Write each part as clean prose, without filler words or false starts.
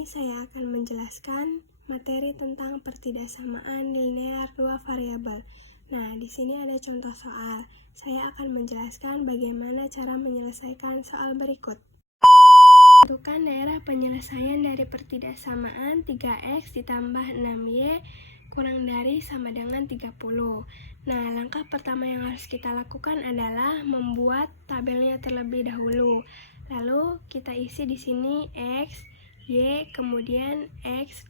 ini saya akan menjelaskan materi tentang pertidaksamaan linear dua variabel. Nah, di sini ada contoh soal. Saya akan menjelaskan bagaimana cara menyelesaikan soal berikut. Tentukan daerah penyelesaian dari pertidaksamaan 3x ditambah 6y kurang dari sama dengan 30. Nah, langkah pertama yang harus kita lakukan adalah membuat tabelnya terlebih dahulu. Lalu kita isi di sini x, y, kemudian x,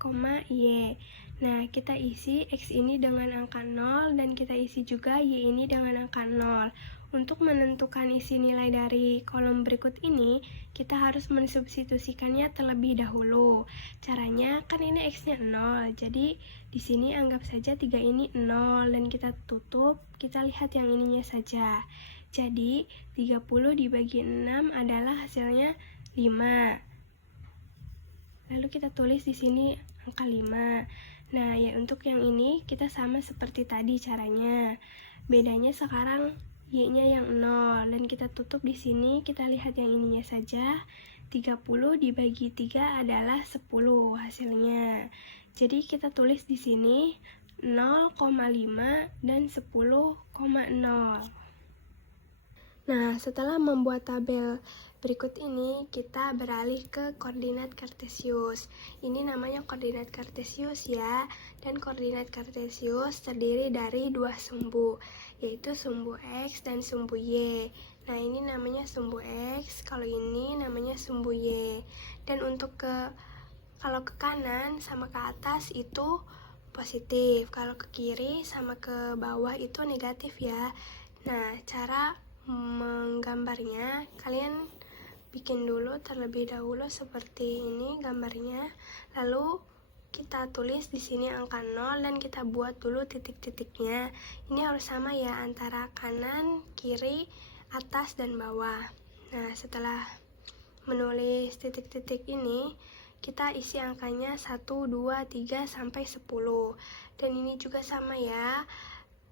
y. Nah, kita isi x ini dengan angka 0 dan kita isi juga y ini dengan angka 0. Untuk menentukan isi nilai dari kolom berikut ini, kita harus mensubstitusikannya terlebih dahulu. Caranya kan ini x-nya 0, jadi di sini anggap saja 3 ini 0 dan kita tutup, kita lihat yang ininya saja. Jadi 30 dibagi 6 adalah hasilnya 5. Lalu kita tulis di sini angka 5. Nah, ya untuk yang ini kita sama seperti tadi caranya. Bedanya sekarang y-nya yang 0 dan kita tutup di sini, kita lihat yang ininya saja. 30 dibagi 3 adalah 10 hasilnya. Jadi kita tulis di sini 0,5 dan 10,0. Nah, setelah membuat tabel berikut ini, kita beralih ke koordinat kartesius. Ini namanya koordinat kartesius ya, dan koordinat kartesius terdiri dari dua sumbu, yaitu sumbu x dan sumbu y. Nah, ini namanya sumbu x, kalau ini namanya sumbu y. Dan untuk kalau ke kanan sama ke atas itu positif, kalau ke kiri sama ke bawah itu negatif ya. Nah, cara menggambarnya, kalian bikin dulu terlebih dahulu seperti ini gambarnya. Lalu kita tulis di sini angka 0 dan kita buat dulu titik-titiknya. Ini harus sama ya antara kanan, kiri, atas dan bawah. Nah, setelah menulis titik-titik ini, kita isi angkanya 1, 2, 3 sampai 10. Dan ini juga sama ya.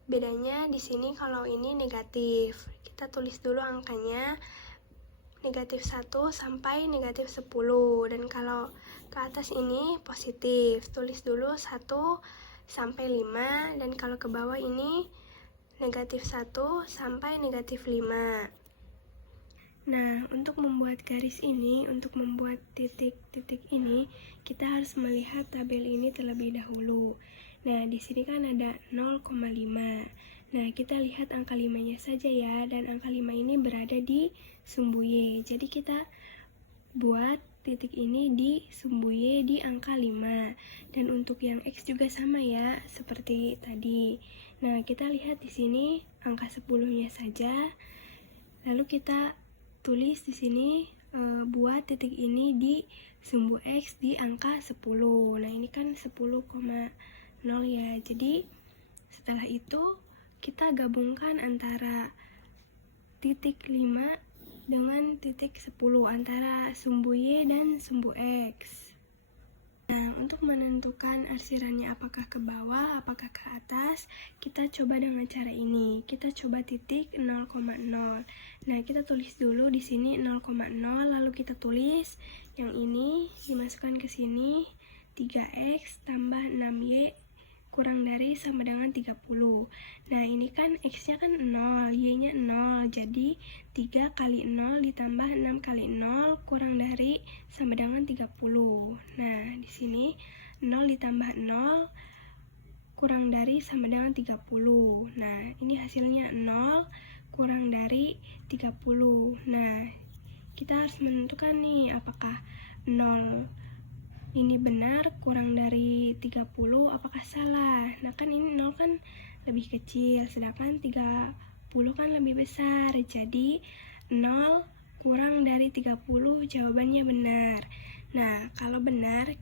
Bedanya di sini kalau ini negatif, kita tulis dulu angkanya negatif 1 sampai negatif 10. Dan kalau ke atas ini positif, tulis dulu 1 sampai 5. Dan kalau ke bawah ini negatif 1 sampai negatif 5. Nah, untuk membuat garis ini, untuk membuat titik-titik ini, kita harus melihat tabel ini terlebih dahulu. Nah, di sini kan ada 0,5. Nah, kita lihat angka 5-nya saja ya, dan angka 5 ini berada di sumbu y. Jadi kita buat titik ini di sumbu y di angka 5. Dan untuk yang x juga sama ya, seperti tadi. Nah, kita lihat di sini angka 10-nya saja. Lalu kita tulis di sini buat titik ini di sumbu x di angka 10. Nah, ini kan 10,0 ya. Jadi setelah itu kita gabungkan antara titik 5 dengan titik 10 antara sumbu y dan sumbu x. Nah, untuk menentukan arsirannya apakah ke bawah, apakah ke atas, kita coba dengan cara ini. Kita coba titik 0,0. Nah, kita tulis dulu di sini 0,0, lalu kita tulis yang ini dimasukkan ke sini 3x tambah 6y kurang dari sama dengan 30. Nah, ini kan x-nya kan 0, y-nya 0. Jadi 3 kali 0 ditambah 6 kali 0 kurang dari sama dengan 30. Nah, di sini 0 ditambah 0 kurang dari sama dengan 30. Nah, ini hasilnya 0 kurang dari 30. Nah, kita harus menentukan nih apakah 0 ini benar kurang dari 30 apakah salah. Nah, kan ini 0 kan lebih kecil, sedangkan 30 kan lebih besar. Jadi 0 kurang dari 30 jawabannya benar. Nah, kalau benar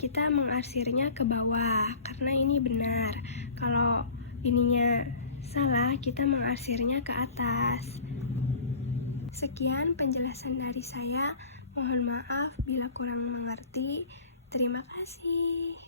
kita mengarsirnya ke bawah karena ini benar. Kalau ininya salah, kita mengarsirnya ke atas. Sekian penjelasan dari saya. Mohon maaf bila kurang mengerti. Terima kasih.